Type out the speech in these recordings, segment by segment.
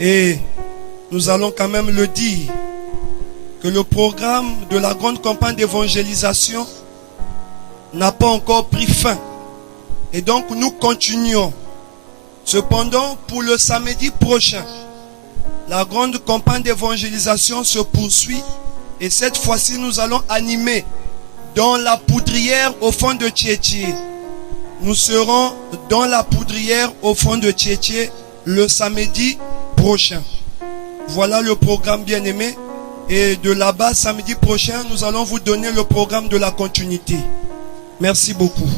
Et nous allons quand même le dire, que le programme de la grande campagne d'évangélisation n'a pas encore pris fin. Et donc nous continuons. Cependant, pour le samedi prochain, la grande campagne d'évangélisation se poursuit. Et cette fois-ci, nous allons animer dans la poudrière au fond de Tchétché. Nous serons dans la poudrière au fond de Tchétché le samedi prochain. Voilà le programme bien-aimé. Et de là-bas, samedi prochain, nous allons vous donner le programme de la continuité. Merci beaucoup.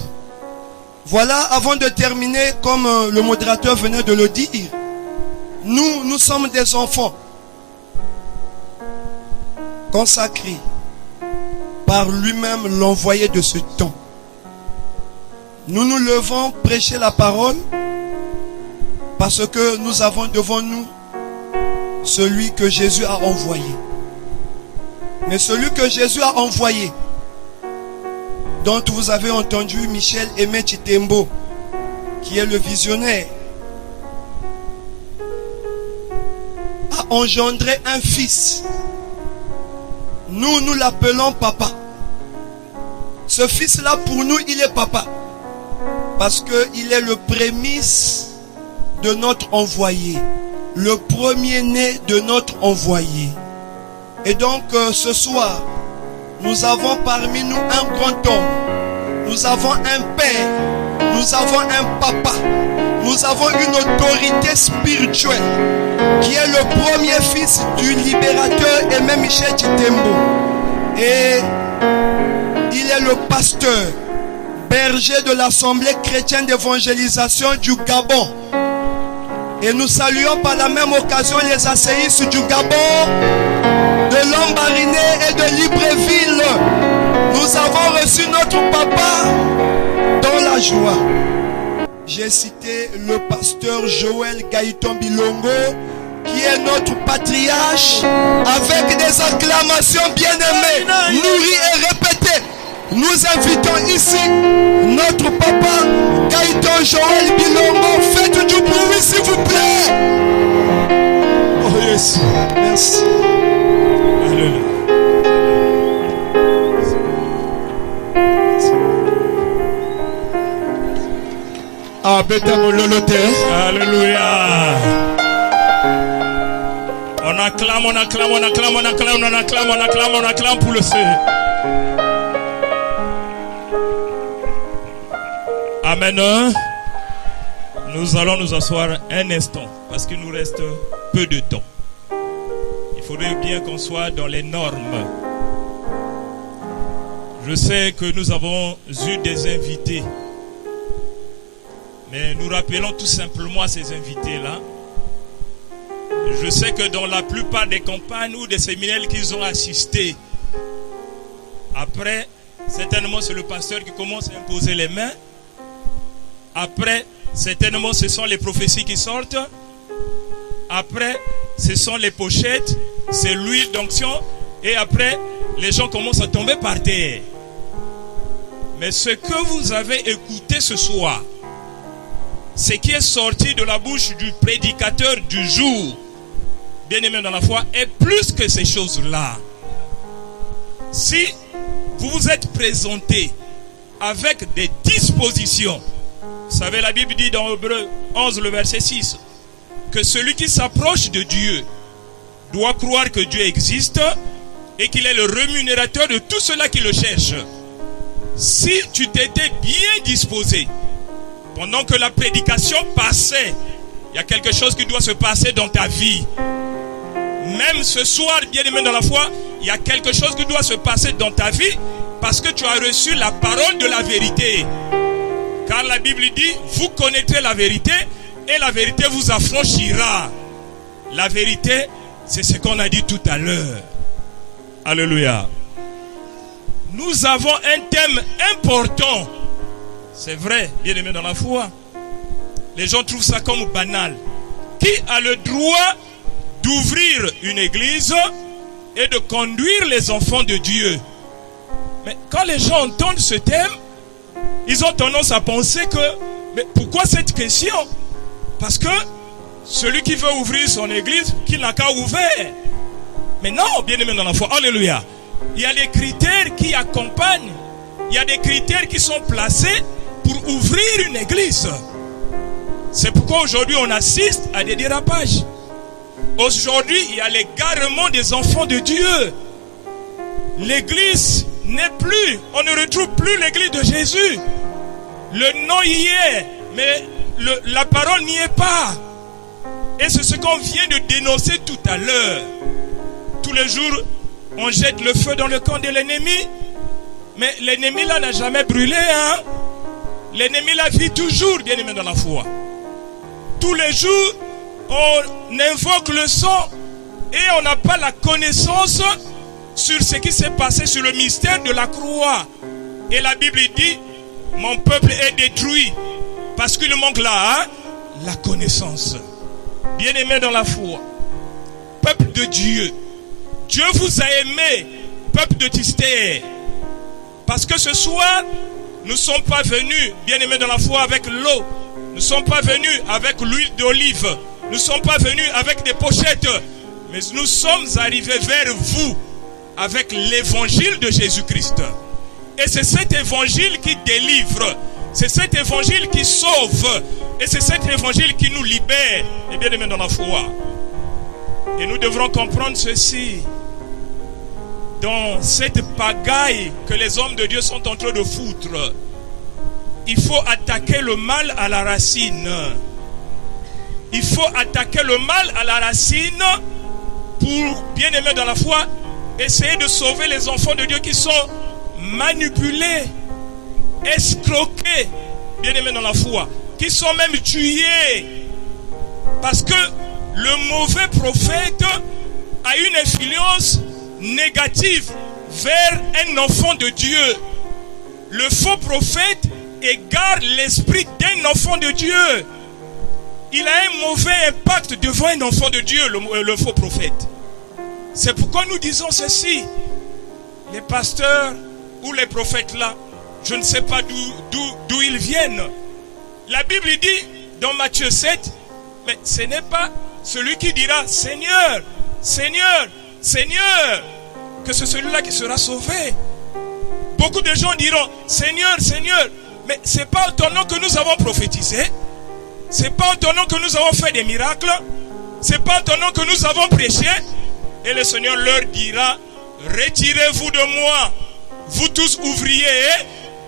Voilà, avant de terminer, comme le modérateur venait de le dire, nous sommes des enfants consacrés par lui-même, l'envoyé de ce temps. Nous nous levons prêcher la parole parce que nous avons devant nous celui que Jésus a envoyé. Mais celui que Jésus a envoyé, dont vous avez entendu Michel Aimé Chitembo, qui est le visionnaire, a engendré un fils. Nous l'appelons papa. Ce fils-là, pour nous, il est papa. Parce qu'il est le prémisse de notre envoyé. Le premier-né de notre envoyé. Et donc, ce soir, nous avons parmi nous un grand homme. Nous avons un père. Nous avons un papa. Nous avons une autorité spirituelle qui est le premier fils du libérateur Aimé Michel Chitembo. Et il est le pasteur, berger de l'Assemblée chrétienne d'évangélisation du Gabon. Et nous saluons par la même occasion les asséistes du Gabon, de Lambaréné et de Libreville. Nous avons reçu notre papa dans la joie. J'ai cité le pasteur Joël Gaïton Bilongo, qui est notre patriarche, avec des acclamations bien-aimées, nourries et répétées. Nous invitons ici notre papa Gaïton Joël Bilongo. Faites du bruit s'il vous plaît. Oh yes. Merci. Alléluia. Ah, alléluia. On acclame, on acclame, on acclame, on acclame, on acclame, on acclame, on acclame pour le Seigneur. Amen. Nous allons nous asseoir un instant parce qu'il nous reste peu de temps. Il faudrait bien qu'on soit dans les normes. Je sais que nous avons eu des invités. Mais nous rappelons tout simplement à ces invités-là. Je sais que dans la plupart des campagnes ou des séminaires qu'ils ont assistés, après, certainement c'est le pasteur qui commence à imposer les mains. Après, certainement ce sont les prophéties qui sortent. Après, ce sont les pochettes, c'est l'huile d'onction. Et après, les gens commencent à tomber par terre. Mais ce que vous avez écouté ce soir, ce qui est sorti de la bouche du prédicateur du jour, bien-aimé dans la foi, est plus que ces choses-là. Si vous vous êtes présenté avec des dispositions, vous savez, la Bible dit dans Hébreux 11, le verset 6, que celui qui s'approche de Dieu doit croire que Dieu existe et qu'il est le rémunérateur de tous ceux-là qui le cherchent. Si tu t'étais bien disposé, pendant que la prédication passait, il y a quelque chose qui doit se passer dans ta vie. Même ce soir, bien-aimé dans la foi, il y a quelque chose qui doit se passer dans ta vie parce que tu as reçu la parole de la vérité. Car la Bible dit, vous connaîtrez la vérité et la vérité vous affranchira. La vérité, c'est ce qu'on a dit tout à l'heure. Alléluia. Nous avons un thème important. C'est vrai, bien-aimé dans la foi. Les gens trouvent ça comme banal. Qui a le droit d'ouvrir une église et de conduire les enfants de Dieu? Mais quand les gens entendent ce thème, ils ont tendance à penser que, mais pourquoi cette question? Parce que Celui qui veut ouvrir son église, qui n'a qu'à ouvrir. Mais non, bien-aimé dans la foi, alléluia. Il y a des critères qui accompagnent. Il y a des critères qui sont placés pour ouvrir une église. C'est pourquoi aujourd'hui on assiste à des dérapages. Aujourd'hui, il y a l'égarement des enfants de Dieu. L'église n'est plus, on ne retrouve plus l'église de Jésus. Le nom y est, mais la parole n'y est pas. Et c'est ce qu'on vient de dénoncer tout à l'heure. Tous les jours, on jette le feu dans le camp de l'ennemi. Mais l'ennemi là n'a jamais brûlé. Hein? L'ennemi là vit toujours, bien aimé dans la foi. Tous les jours, on invoque le sang et on n'a pas la connaissance sur ce qui s'est passé sur le mystère de la croix. Et la Bible dit, mon peuple est détruit parce qu'il manque là, hein, la connaissance. Bien-aimé dans la foi, peuple de Dieu, Dieu vous a aimé, peuple de Tistéer. Parce que ce soir, nous ne sommes pas venus, bien-aimés dans la foi, avec l'eau. Nous ne sommes pas venus avec l'huile d'olive. Nous ne sommes pas venus avec des pochettes. Mais nous sommes arrivés vers vous avec l'évangile de Jésus-Christ. Et c'est cet évangile qui délivre. C'est cet évangile qui sauve. Et c'est cet évangile qui nous libère. Et bien-aimés dans la foi. Et nous devrons comprendre ceci. Dans cette pagaille que les hommes de Dieu sont en train de foutre, il faut attaquer le mal à la racine. Il faut attaquer le mal à la racine pour, bien aimé dans la foi, essayer de sauver les enfants de Dieu qui sont manipulés, escroqués, bien aimé dans la foi, qui sont même tués. Parce que le mauvais prophète a une influence négative vers un enfant de Dieu. Le faux prophète égare l'esprit d'un enfant de Dieu. Il a un mauvais impact devant un enfant de Dieu, le faux prophète. C'est pourquoi nous disons ceci. Les pasteurs ou les prophètes là, je ne sais pas d'où ils viennent. La Bible dit dans Matthieu 7, mais ce n'est pas celui qui dira Seigneur, Seigneur, Seigneur, que c'est celui-là qui sera sauvé. Beaucoup de gens diront Seigneur, Seigneur, mais ce n'est pas en ton nom que nous avons prophétisé. Ce n'est pas en ton nom que nous avons fait des miracles. Ce n'est pas en ton nom que nous avons prêché. Et le Seigneur leur dira, retirez-vous de moi, vous tous ouvriers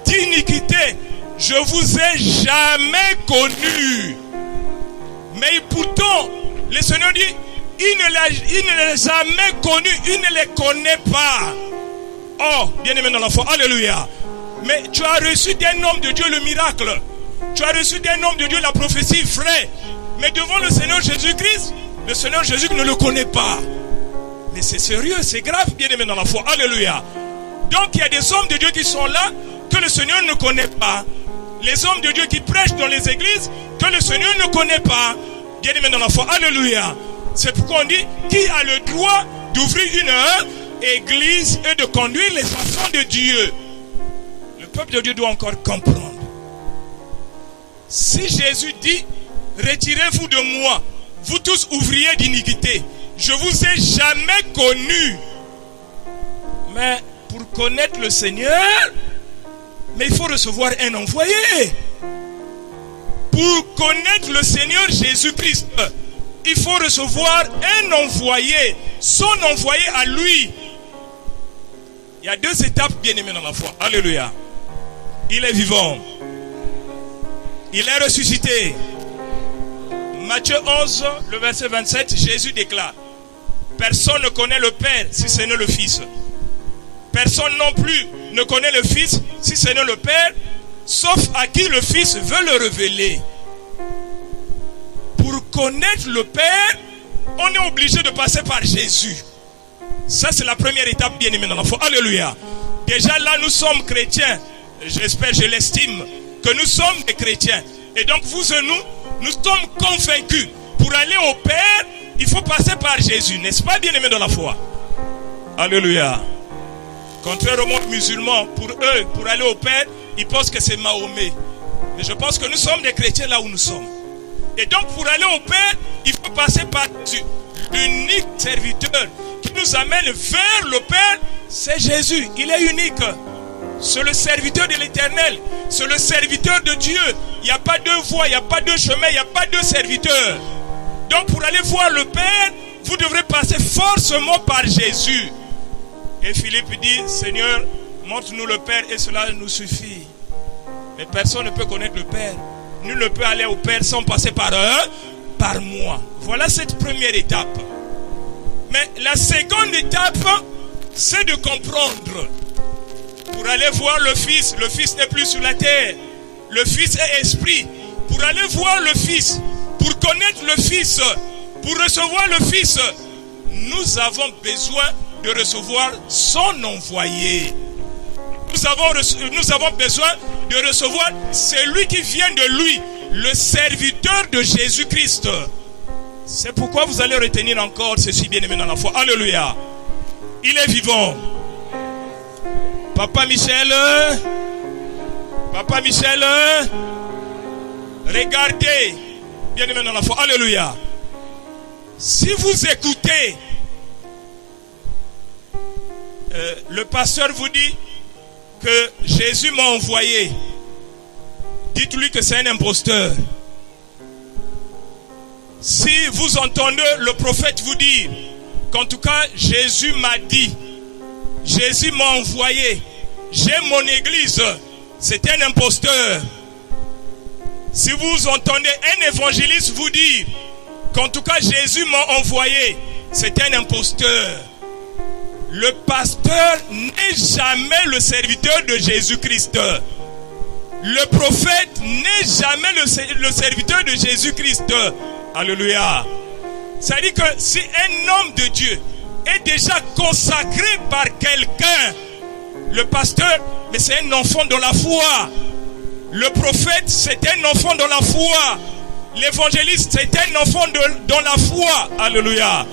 d'iniquité. Je vous ai jamais connus. Mais pourtant, le Seigneur dit, il ne les a jamais connus, il ne les connaît pas. Oh, bien-aimé dans la foi, alléluia. Mais tu as reçu d'un homme de Dieu le miracle. Tu as reçu d'un homme de Dieu la prophétie vraie. Mais devant le Seigneur Jésus-Christ, le Seigneur Jésus ne le connaît pas. Mais c'est sérieux, c'est grave, bien-aimé dans la foi, alléluia. Donc il y a des hommes de Dieu qui sont là, que le Seigneur ne connaît pas. Les hommes de Dieu qui prêchent dans les églises, que le Seigneur ne connaît pas. Bien-aimé dans la foi, alléluia. C'est pourquoi on dit, qui a le droit d'ouvrir une église et de conduire les enfants de Dieu? Le peuple de Dieu doit encore comprendre. Si Jésus dit, retirez-vous de moi, vous tous ouvriers d'iniquité, je vous ai jamais connus. Mais pour connaître le Seigneur, mais il faut recevoir un envoyé. Pour connaître le Seigneur Jésus-Christ, il faut recevoir un envoyé, son envoyé à lui. Il y a deux étapes, bien-aimés dans la foi. Alléluia. Il est vivant. Il est ressuscité. Matthieu 11, le verset 27, Jésus déclare, personne ne connaît le Père si ce n'est le Fils. Personne non plus ne connaît le Fils si ce n'est le Père, sauf à qui le Fils veut le révéler. Pour connaître le Père, on est obligé de passer par Jésus. Ça, c'est la première étape, bien-aimée dans la foi. Alléluia. Déjà là, nous sommes chrétiens. J'espère, je l'estime, que nous sommes des chrétiens. Et donc, vous et nous sommes convaincus. Pour aller au Père, il faut passer par Jésus. N'est-ce pas, bien-aimés dans la foi? Alléluia. Contrairement aux musulmans, pour eux, pour aller au Père, ils pensent que c'est Mahomet. Mais je pense que nous sommes des chrétiens là où nous sommes. Et donc pour aller au Père, il faut passer par l'unique serviteur qui nous amène vers le Père, c'est Jésus. Il est unique. C'est le serviteur de l'Éternel. C'est le serviteur de Dieu. Il n'y a pas deux voies, il n'y a pas deux chemins, il n'y a pas deux serviteurs. Donc pour aller voir le Père, vous devrez passer forcément par Jésus. Et Philippe dit, Seigneur, montre-nous le Père et cela nous suffit. Mais personne ne peut connaître le Père. Nul ne peut aller au Père sans passer par moi. Voilà cette première étape. Mais la seconde étape, c'est de comprendre. Pour aller voir le Fils n'est plus sur la terre. Le Fils est esprit. Pour aller voir le Fils, pour connaître le Fils, pour recevoir le Fils, nous avons besoin de recevoir son envoyé. Nous avons besoin de recevoir celui qui vient de lui, le serviteur de Jésus-Christ. C'est pourquoi vous allez retenir encore ceci, bien-aimé dans la foi. Alléluia. Il est vivant. Papa Michel, regardez, bien-aimé dans la foi. Alléluia. Si vous écoutez, le pasteur vous dit que Jésus m'a envoyé, dites-lui que c'est un imposteur. Si vous entendez le prophète vous dire qu'en tout cas Jésus m'a dit, Jésus m'a envoyé, j'ai mon église, c'est un imposteur. Si vous entendez un évangéliste vous dire qu'en tout cas Jésus m'a envoyé, c'est un imposteur. Le pasteur n'est jamais le serviteur de Jésus-Christ. Le prophète n'est jamais le serviteur de Jésus-Christ. Alléluia. Ça dit que si un homme de Dieu est déjà consacré par quelqu'un, le pasteur, mais c'est un enfant dans la foi. Le prophète, c'est un enfant dans la foi. L'évangéliste, c'est un enfant dans la foi. Alléluia.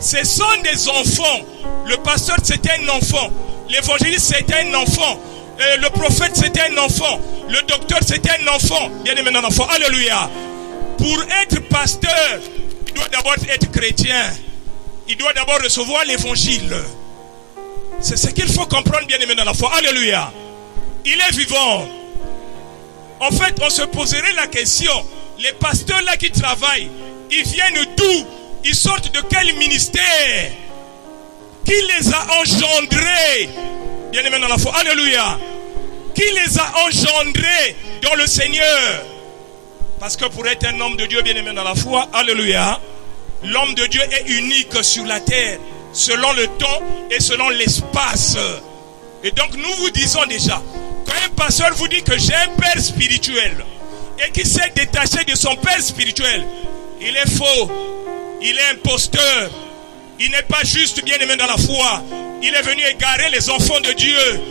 Ce sont des enfants. Le pasteur, c'est un enfant. L'évangéliste, c'est un enfant. Le prophète, c'est un enfant. Le docteur, c'est un enfant. Bien aimé un enfant. Alléluia. Pour être pasteur, il doit d'abord être chrétien. Il doit d'abord recevoir l'évangile. C'est ce qu'il faut comprendre, bien aimé dans la foi. Alléluia. Il est vivant. En fait, on se poserait la question, les pasteurs là qui travaillent, ils viennent d'où? Ils sortent de quel ministère? Qui les a engendrés? Bien aimé dans la foi. Alléluia. Qui les a engendrés dans le Seigneur? Parce que pour être un homme de Dieu, bien aimé dans la foi, alléluia, l'homme de Dieu est unique sur la terre, selon le temps et selon l'espace. Et donc nous vous disons déjà, quand un pasteur vous dit que j'ai un père spirituel et qui s'est détaché de son père spirituel, il est faux, il est imposteur, il n'est pas juste, bien aimé dans la foi, il est venu égarer les enfants de Dieu.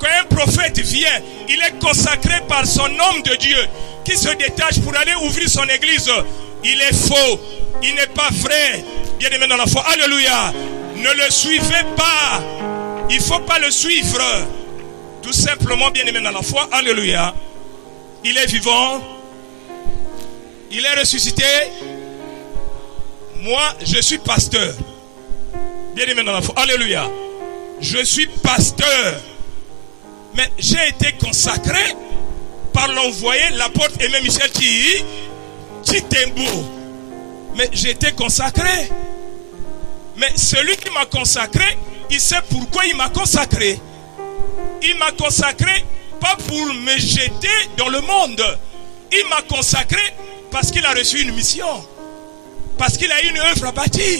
Quand un prophète vient, il est consacré par son homme de Dieu qui se détache pour aller ouvrir son église. Il est faux, il n'est pas vrai, bien aimé dans la foi. Alléluia. Ne le suivez pas, il ne faut pas le suivre. Tout simplement, bien aimé dans la foi. Alléluia. Il est vivant, il est ressuscité. Moi, je suis pasteur. Bien aimé dans la foi. Alléluia. Je suis pasteur. Mais j'ai été consacré par l'envoyé, l'apôtre Aimé Michel Chitembo. Mais j'ai été consacré. Mais celui qui m'a consacré, il sait pourquoi il m'a consacré. Il m'a consacré pas pour me jeter dans le monde. Il m'a consacré parce qu'il a reçu une mission. Parce qu'il a une œuvre à bâtir.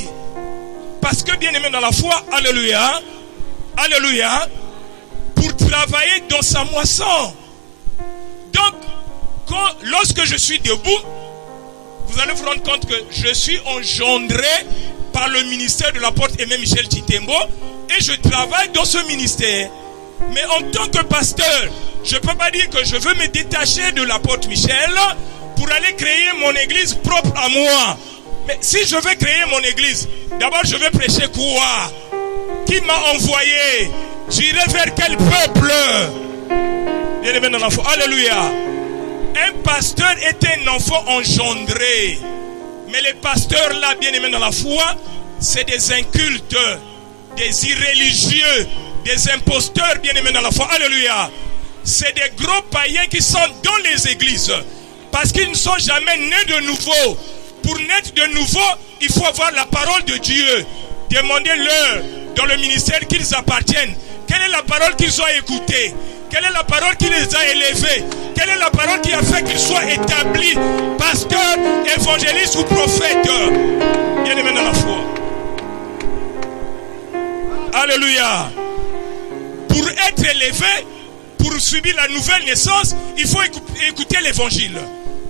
Parce que bien aimé dans la foi, alléluia, alléluia, pour travailler dans sa moisson. Donc, lorsque je suis debout, vous allez vous rendre compte que je suis engendré par le ministère de l'apôtre Aimé Michel Chitembo et je travaille dans ce ministère. Mais en tant que pasteur, je ne peux pas dire que je veux me détacher de l'apôtre Michel pour aller créer mon église propre à moi. Mais si je vais créer mon église, d'abord je vais prêcher quoi? Qui m'a envoyé? J'irai vers quel peuple? Bien aimé dans la foi. Alléluia. Un pasteur est un enfant engendré. Mais les pasteurs là, bien aimés dans la foi, c'est des incultes, des irréligieux, des imposteurs bien aimés dans la foi. Alléluia. C'est des gros païens qui sont dans les églises. Parce qu'ils ne sont jamais nés de nouveau. Pour naître de nouveau, il faut avoir la parole de Dieu. Demandez-leur dans le ministère qu'ils appartiennent. Quelle est la parole qu'ils ont écoutée? Quelle est la parole qui les a élevés? Quelle est la parole qui a fait qu'ils soient établis pasteurs, évangélistes ou prophètes? Bien aimés dans la foi. Alléluia. Pour être élevé, pour subir la nouvelle naissance, il faut écouter l'évangile.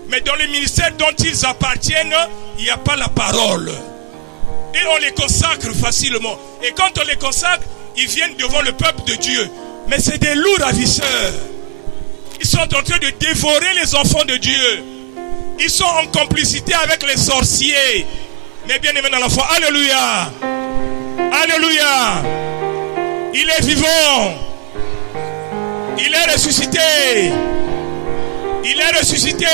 Mais dans le ministère dont ils appartiennent, il n'y a pas la parole. Et on les consacre facilement. Et quand on les consacre, ils viennent devant le peuple de Dieu. Mais c'est des loups ravisseurs. Ils sont en train de dévorer les enfants de Dieu. Ils sont en complicité avec les sorciers. Mais bien aimés dans la foi, alléluia. Alléluia. Il est vivant. Il est ressuscité. Il est ressuscité.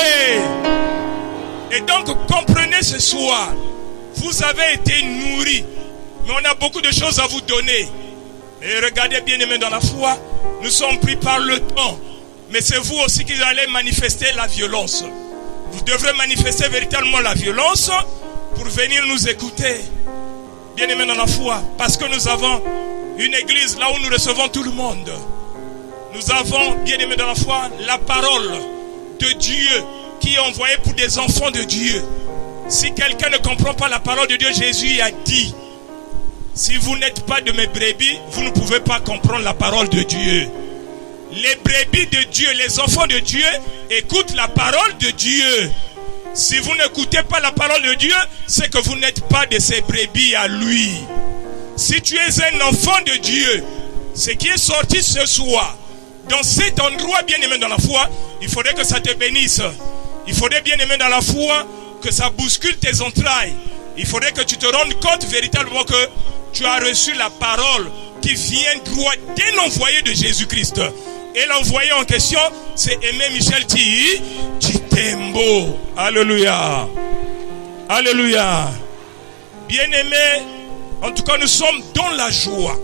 Et donc comprenez ce soir, vous avez été nourris, mais on a beaucoup de choses à vous donner. Et regardez bien aimés dans la foi, nous sommes pris par le temps. Mais c'est vous aussi qui allez manifester la violence. Vous devrez manifester véritablement la violence pour venir nous écouter. Bien aimés dans la foi, parce que nous avons une église là où nous recevons tout le monde. Nous avons, bien aimés dans la foi, la parole de Dieu qui est envoyée pour des enfants de Dieu. Si quelqu'un ne comprend pas la parole de Dieu, Jésus a dit: si vous n'êtes pas de mes brebis, vous ne pouvez pas comprendre la parole de Dieu. Les brebis de Dieu, les enfants de Dieu, écoutent la parole de Dieu. Si vous n'écoutez pas la parole de Dieu, c'est que vous n'êtes pas de ces brebis à lui. Si tu es un enfant de Dieu, ce qui est sorti ce soir, dans cet endroit bien aimé dans la foi, il faudrait que ça te bénisse. Il faudrait bien aimé dans la foi que ça bouscule tes entrailles. Il faudrait que tu te rendes compte véritablement que tu as reçu la parole qui vient droit d'un envoyé de Jésus-Christ. Et l'envoyé en question, c'est Aimé Michel Chitembo. Alléluia. Alléluia. Bien-aimés, en tout cas, nous sommes dans la joie.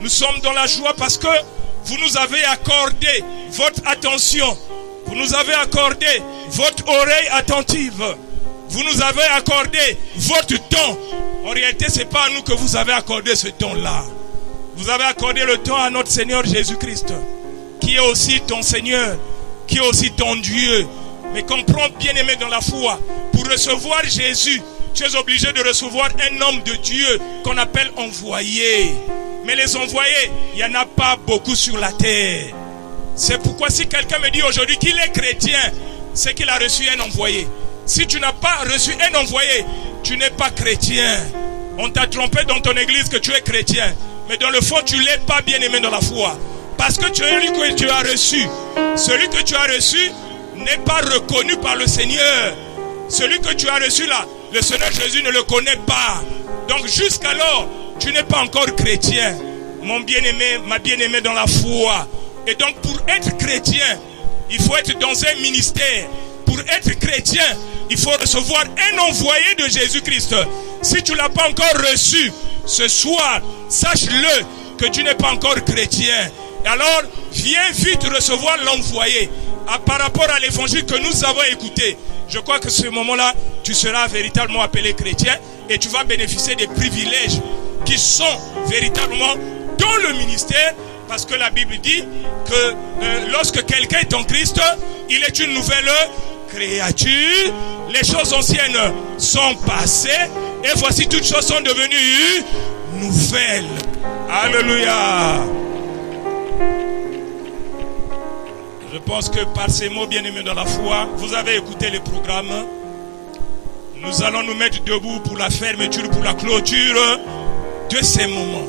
Nous sommes dans la joie parce que vous nous avez accordé votre attention. Vous nous avez accordé votre oreille attentive. Vous nous avez accordé votre temps. En réalité, ce n'est pas à nous que vous avez accordé ce temps-là. Vous avez accordé le temps à notre Seigneur Jésus-Christ, qui est aussi ton Seigneur, qui est aussi ton Dieu. Mais comprends, bien-aimé dans la foi, pour recevoir Jésus, tu es obligé de recevoir un homme de Dieu qu'on appelle envoyé. Mais les envoyés, il n'y en a pas beaucoup sur la terre. C'est pourquoi si quelqu'un me dit aujourd'hui qu'il est chrétien, c'est qu'il a reçu un envoyé. Si tu n'as pas reçu un envoyé, tu n'es pas chrétien. On t'a trompé dans ton église que tu es chrétien. Mais dans le fond, tu ne l'es pas, bien-aimé dans la foi. Parce que celui que tu as reçu, celui que tu as reçu n'est pas reconnu par le Seigneur. Celui que tu as reçu là, le Seigneur Jésus ne le connaît pas. Donc jusqu'alors, tu n'es pas encore chrétien. Mon bien-aimé, ma bien-aimée dans la foi. Et donc pour être chrétien, il faut être dans un ministère. Pour être chrétien, il faut recevoir un envoyé de Jésus-Christ. Si tu ne l'as pas encore reçu, ce soir, sache-le que tu n'es pas encore chrétien. Et alors, viens vite recevoir l'envoyé. Par rapport à l'évangile que nous avons écouté, je crois que ce moment-là, tu seras véritablement appelé chrétien et tu vas bénéficier des privilèges qui sont véritablement dans le ministère. Parce que la Bible dit que lorsque quelqu'un est en Christ, il est une nouvelle créature. Les choses anciennes sont passées et voici toutes choses sont devenues nouvelles. Alléluia. Je pense que par ces mots bien-aimés dans la foi, vous avez écouté le programme. Nous allons nous mettre debout pour la fermeture, pour la clôture de ces moments.